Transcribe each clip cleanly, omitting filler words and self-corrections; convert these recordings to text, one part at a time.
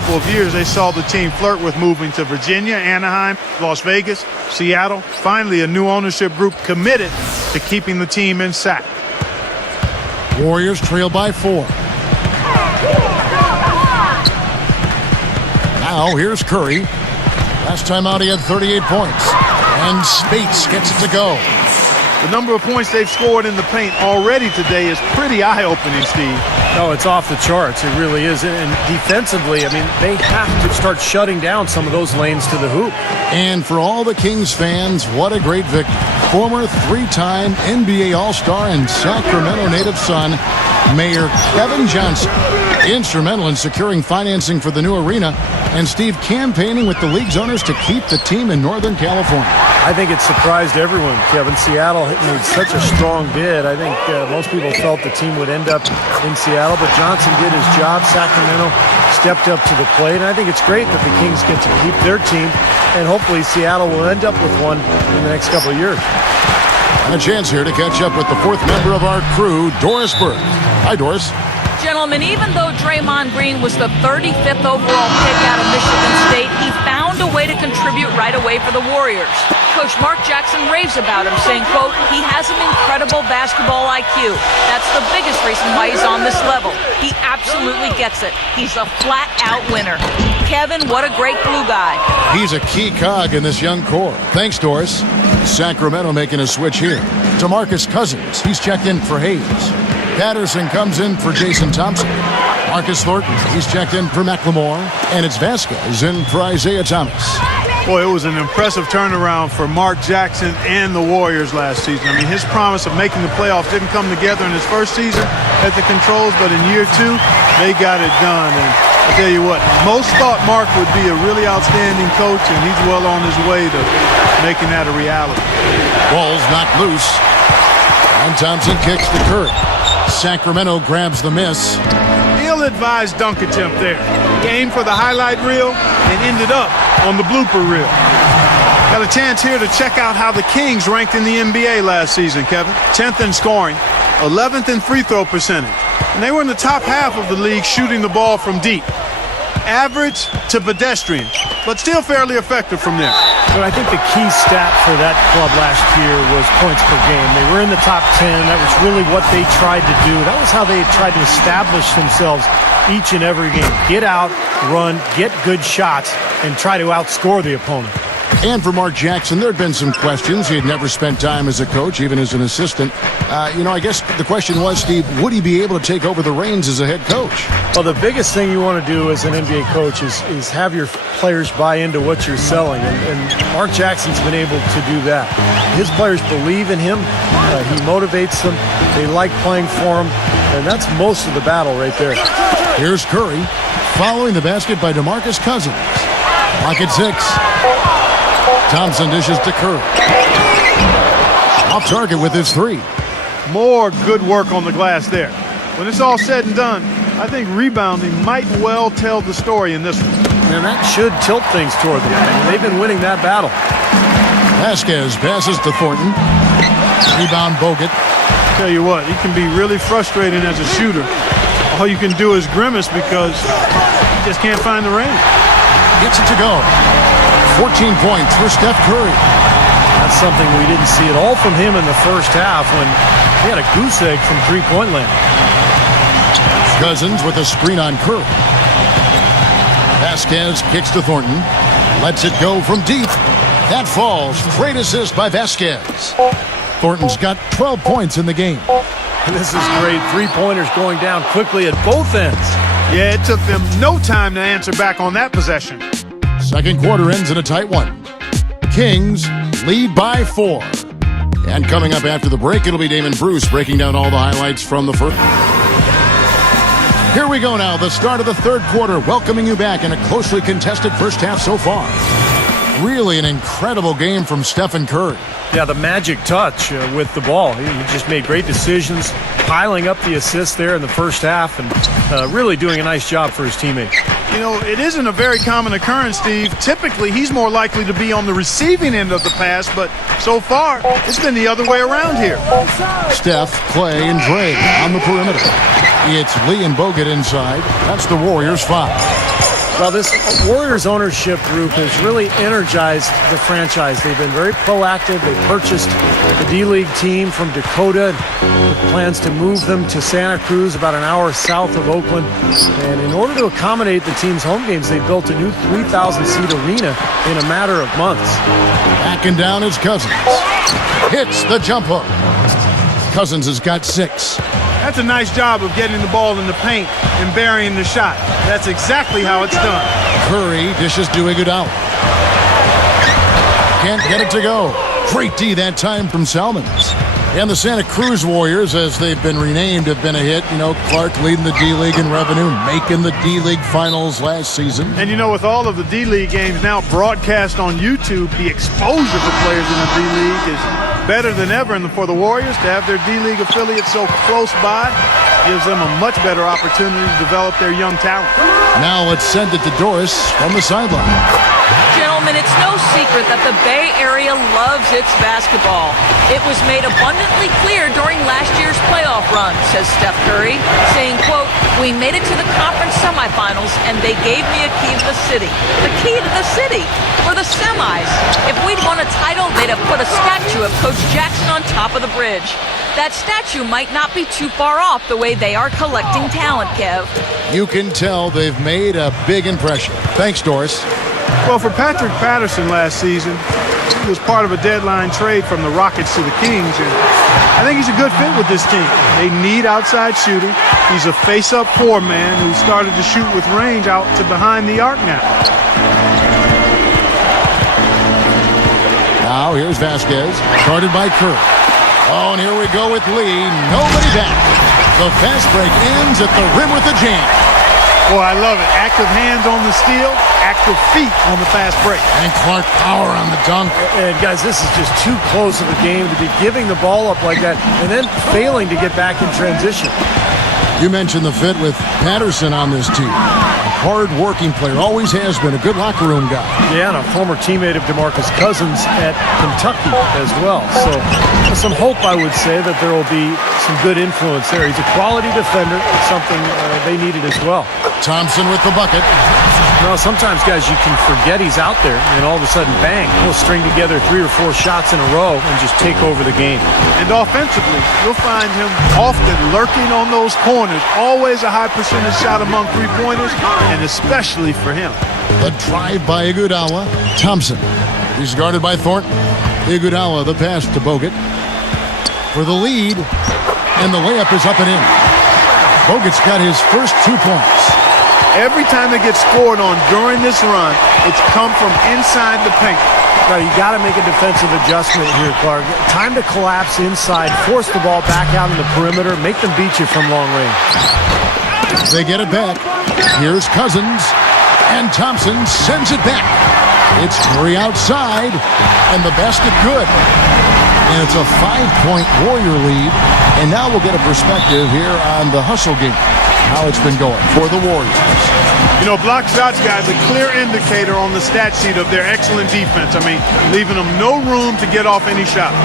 couple of years, they saw the team flirt with moving to Virginia, Anaheim, Las Vegas, Seattle. Finally, a new ownership group committed to keeping the team in sack. Warriors trail by 4. Now here's Curry. Last time out he had 38 points. And Spates gets it to go. The number of points they've scored in the paint already today is pretty eye-opening, Steve. No, it's off the charts. It really is. And defensively, I mean, they have to start shutting down some of those lanes to the hoop. And for all the Kings fans, what a great victory. Former 3-time NBA All-Star and Sacramento native son, Mayor Kevin Johnson, instrumental in securing financing for the new arena, and Steve campaigning with the league's owners to keep the team in Northern California. I think it surprised everyone, Kevin. Seattle made such a strong bid. I think most people felt the team would end up in Seattle, but Johnson did his job. Sacramento stepped up to the plate, and I think it's great that the Kings get to keep their team, and hopefully Seattle will end up with one in the next couple of years. And a chance here to catch up with the fourth member of our crew, Doris Burke. Hi, Doris. Gentlemen, even though Draymond Green was the 35th overall pick out of Michigan State, he found a way to contribute right away for the Warriors. Coach Mark Jackson raves about him, saying, quote, he has an incredible basketball IQ. That's the biggest reason why he's on this level. He absolutely gets it. He's a flat-out winner. Kevin, what a great glue guy. He's a key cog in this young core. Thanks, Doris. Sacramento making a switch here. DeMarcus Cousins, he's checked in for Hayes. Patterson comes in for Jason Thompson. Marcus Thornton, he's checked in for McLemore. And it's Vasquez in for Isaiah Thomas. Boy, it was an impressive turnaround for Mark Jackson and the Warriors last season. I mean, his promise of making the playoffs didn't come together in his first season at the Controls, but in year 2, they got it done. And I tell you what, most thought Mark would be a really outstanding coach, and he's well on his way to making that a reality. Ball's knocked loose. And Thompson kicks to Curry. Sacramento grabs the miss. Ill-advised dunk attempt there. Game for the highlight reel and ended up on the blooper reel. Got a chance here to check out how the Kings ranked in the NBA last season, Kevin. 10th in scoring, 11th in free throw percentage. And they were in the top half of the league shooting the ball from deep. Average to pedestrian, but still fairly effective from there. But I think the key stat for that club last year was points per game. They were in the top 10. That was really what they tried to do. That was how they tried to establish themselves each and every game. Get out, run, get good shots, and try to outscore the opponent. And for Mark Jackson, there had been some questions. He had never spent time as a coach, even as an assistant. I guess the question was, Steve, would he be able to take over the reins as a head coach? Well, the biggest thing you want to do as an NBA coach is have your players buy into what you're selling. And Mark Jackson's been able to do that. His players believe in him. He motivates them. They like playing for him. And that's most of the battle right there. Here's Curry, following the basket by DeMarcus Cousins. Clock at 6. Thompson dishes to Curry. Off target with his 3. More good work on the glass there. When it's all said and done, I think rebounding might well tell the story in this one. And that should tilt things toward them. They've been winning that battle. Vasquez passes to Thornton. Rebound Bogut. Tell you what, he can be really frustrating as a shooter. All you can do is grimace because he just can't find the range. Gets it to go. 14 points for Steph Curry. That's something we didn't see at all from him in the first half when he had a goose egg from three-point land. Cousins with a screen on Curry. Vasquez kicks to Thornton. Lets it go from deep. That falls. Great assist by Vasquez. Thornton's got 12 points in the game. This is great. Three-pointers going down quickly at both ends. Yeah, it took them no time to answer back on that possession. Second quarter ends in a tight one. Kings lead by 4. And coming up after the break, it'll be Damon Bruce breaking down all the highlights from the first. Here we go now, the start of the third quarter, welcoming you back in a closely contested first half so far. Really an incredible game from Stephen Curry. Yeah, the magic touch with the ball. He just made great decisions, piling up the assists there in the first half, and really doing a nice job for his teammates. You know, it isn't a very common occurrence, Steve. Typically, he's more likely to be on the receiving end of the pass, but so far, it's been the other way around here. Steph, Clay, and Dre on the perimeter. It's Lee and Bogut inside. That's the Warriors' 5. Well, this Warriors ownership group has really energized the franchise. They've been very proactive. They purchased the D-League team from Dakota with plans to move them to Santa Cruz, about an hour south of Oakland. And in order to accommodate the team's home games, they built a new 3,000-seat arena in a matter of months. Backing down is Cousins. Hits the jump hook. Cousins has got 6. That's a nice job of getting the ball in the paint and burying the shot. That's exactly how it's done. Curry dishes to Iguodala. Can't get it to go. Great D that time from Salmons. And the Santa Cruz Warriors, as they've been renamed, have been a hit. You know, Clark leading the D-League in revenue, making the D-League finals last season. And you know, with all of the D-League games now broadcast on YouTube, the exposure for players in the D-League is better than ever. And for the Warriors to have their D-League affiliate so close by gives them a much better opportunity to develop their young talent. Now let's send it to Doris from the sideline. Gentlemen, it's no secret that the Bay Area loves its basketball. It was made abundantly clear during last year's playoff run, says Steph Curry, saying, quote, "We made it to the conference semifinals and they gave me a key to the city." The key to the city for the semis. If we'd won a title, they'd have put a statue of Coach Jackson on top of the bridge. That statue might not be too far off the way they are collecting talent, Kev. You can tell they've made a big impression. Thanks, Doris. Well, for Patrick Patterson last season, he was part of a deadline trade from the Rockets to the Kings, and I think he's a good fit with this team. They need outside shooting. He's a face-up four man who started to shoot with range out to behind the arc now. Now here's Vasquez, guarded by Curry. Oh, and here we go with Lee. Nobody back. The fast break ends at the rim with a jam. Boy, I love it. Active hands on the steal, active feet on the fast break. And Clark power on the dunk. And guys, this is just too close of a game to be giving the ball up like that and then failing to get back in transition. You mentioned the fit with Patterson on this team. A hard-working player, always has been, a good locker room guy. Yeah, and a former teammate of DeMarcus Cousins at Kentucky as well. So some hope, I would say, that there will be some good influence there. He's a quality defender. It's something they needed as well. Thompson with the bucket. Well, sometimes, guys, you can forget he's out there, and all of a sudden, bang, he'll string together 3 or 4 shots in a row and just take over the game. And offensively, you'll find him often lurking on those corners. Always a high percentage shot among three-pointers, and especially for him. The drive by Iguodala. Thompson. He's guarded by Thornton. Iguodala, the pass to Bogut for the lead, and the layup is up and in. Bogut's got his first 2 points. Every time they get scored on during this run, it's come from inside the paint. Now, you got to make a defensive adjustment here, Clark. Time to collapse inside, force the ball back out in the perimeter, make them beat you from long range. They get it back. Here's Cousins, and Thompson sends it back. It's Curry outside, and the basket good. And it's a 5-point Warrior lead. And now we'll get a perspective here on the hustle game, how it's been going for the Warriors. You know, block shots, guys, a clear indicator on the stat sheet of their excellent defense. I mean, leaving them no room to get off any shots.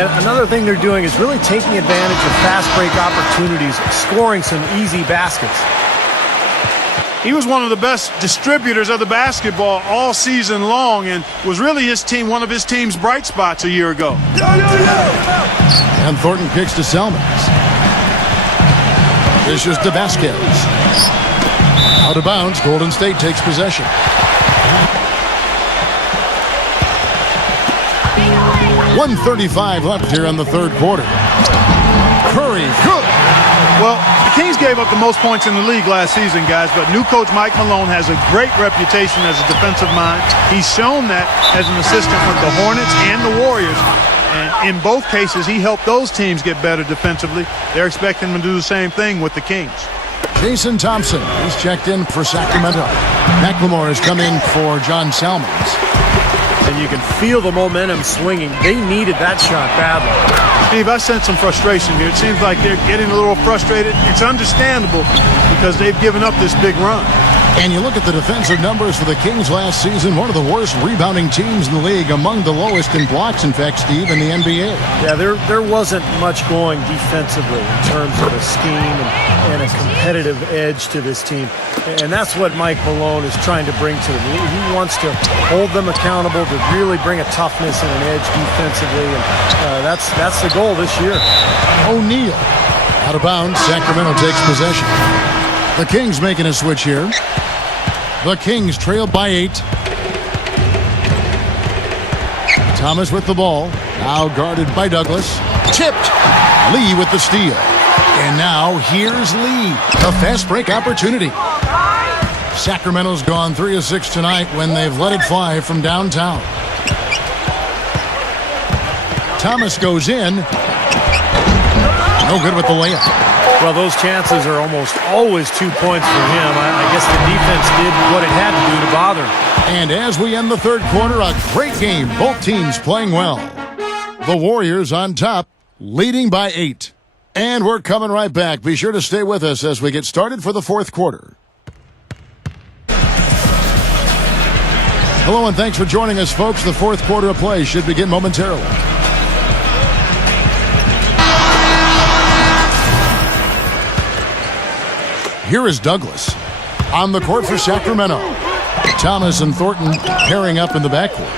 And another thing they're doing is really taking advantage of fast break opportunities, scoring some easy baskets. He was one of the best distributors of the basketball all season long and was really one of his team's bright spots a year ago. And Thornton kicks to Salmons. This is to Vasquez. Out of bounds, Golden State takes possession. .135 left here in the third quarter. Curry, good. Well, the Kings gave up the most points in the league last season, guys, but new coach Mike Malone has a great reputation as a defensive mind. He's shown that as an assistant with the Hornets and the Warriors. And in both cases, he helped those teams get better defensively. They're expecting him to do the same thing with the Kings. Jason Thompson is checked in for Sacramento. McLemore has come in for John Salmons. And you can feel the momentum swinging. They needed that shot badly. Steve, I sense some frustration here. It seems like they're getting a little frustrated. It's understandable because they've given up this big run. And you look at the defensive numbers for the Kings last season, one of the worst rebounding teams in the league, among the lowest in blocks, in fact, Steve, in the NBA. Yeah, there wasn't much going defensively in terms of a scheme and a competitive edge to this team. And that's what Mike Malone is trying to bring to them. He wants to hold them accountable, to really bring a toughness and an edge defensively. And that's the goal this year. O'Neal out of bounds. Sacramento takes possession. The Kings making a switch here. The Kings trail by 8. Thomas with the ball. Now guarded by Douglas. Tipped. Lee with the steal. And now here's Lee. A fast break opportunity. Sacramento's gone 3 of 6 tonight when they've let it fly from downtown. Thomas goes in. No good with the layup. Well, those chances are almost always 2 points for him. I guess the defense did what it had to do to bother him. And as we end the third quarter, a great game. Both teams playing well. The Warriors on top, leading by 8. And we're coming right back. Be sure to stay with us as we get started for the fourth quarter. Hello and thanks for joining us, folks. The fourth quarter of play should begin momentarily. Here is Douglas on the court for Sacramento. Thomas and Thornton pairing up in the backcourt.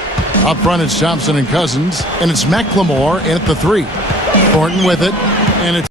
Up front, it's Thompson and Cousins, and it's McLemore in at the 3. Thornton with it, and it's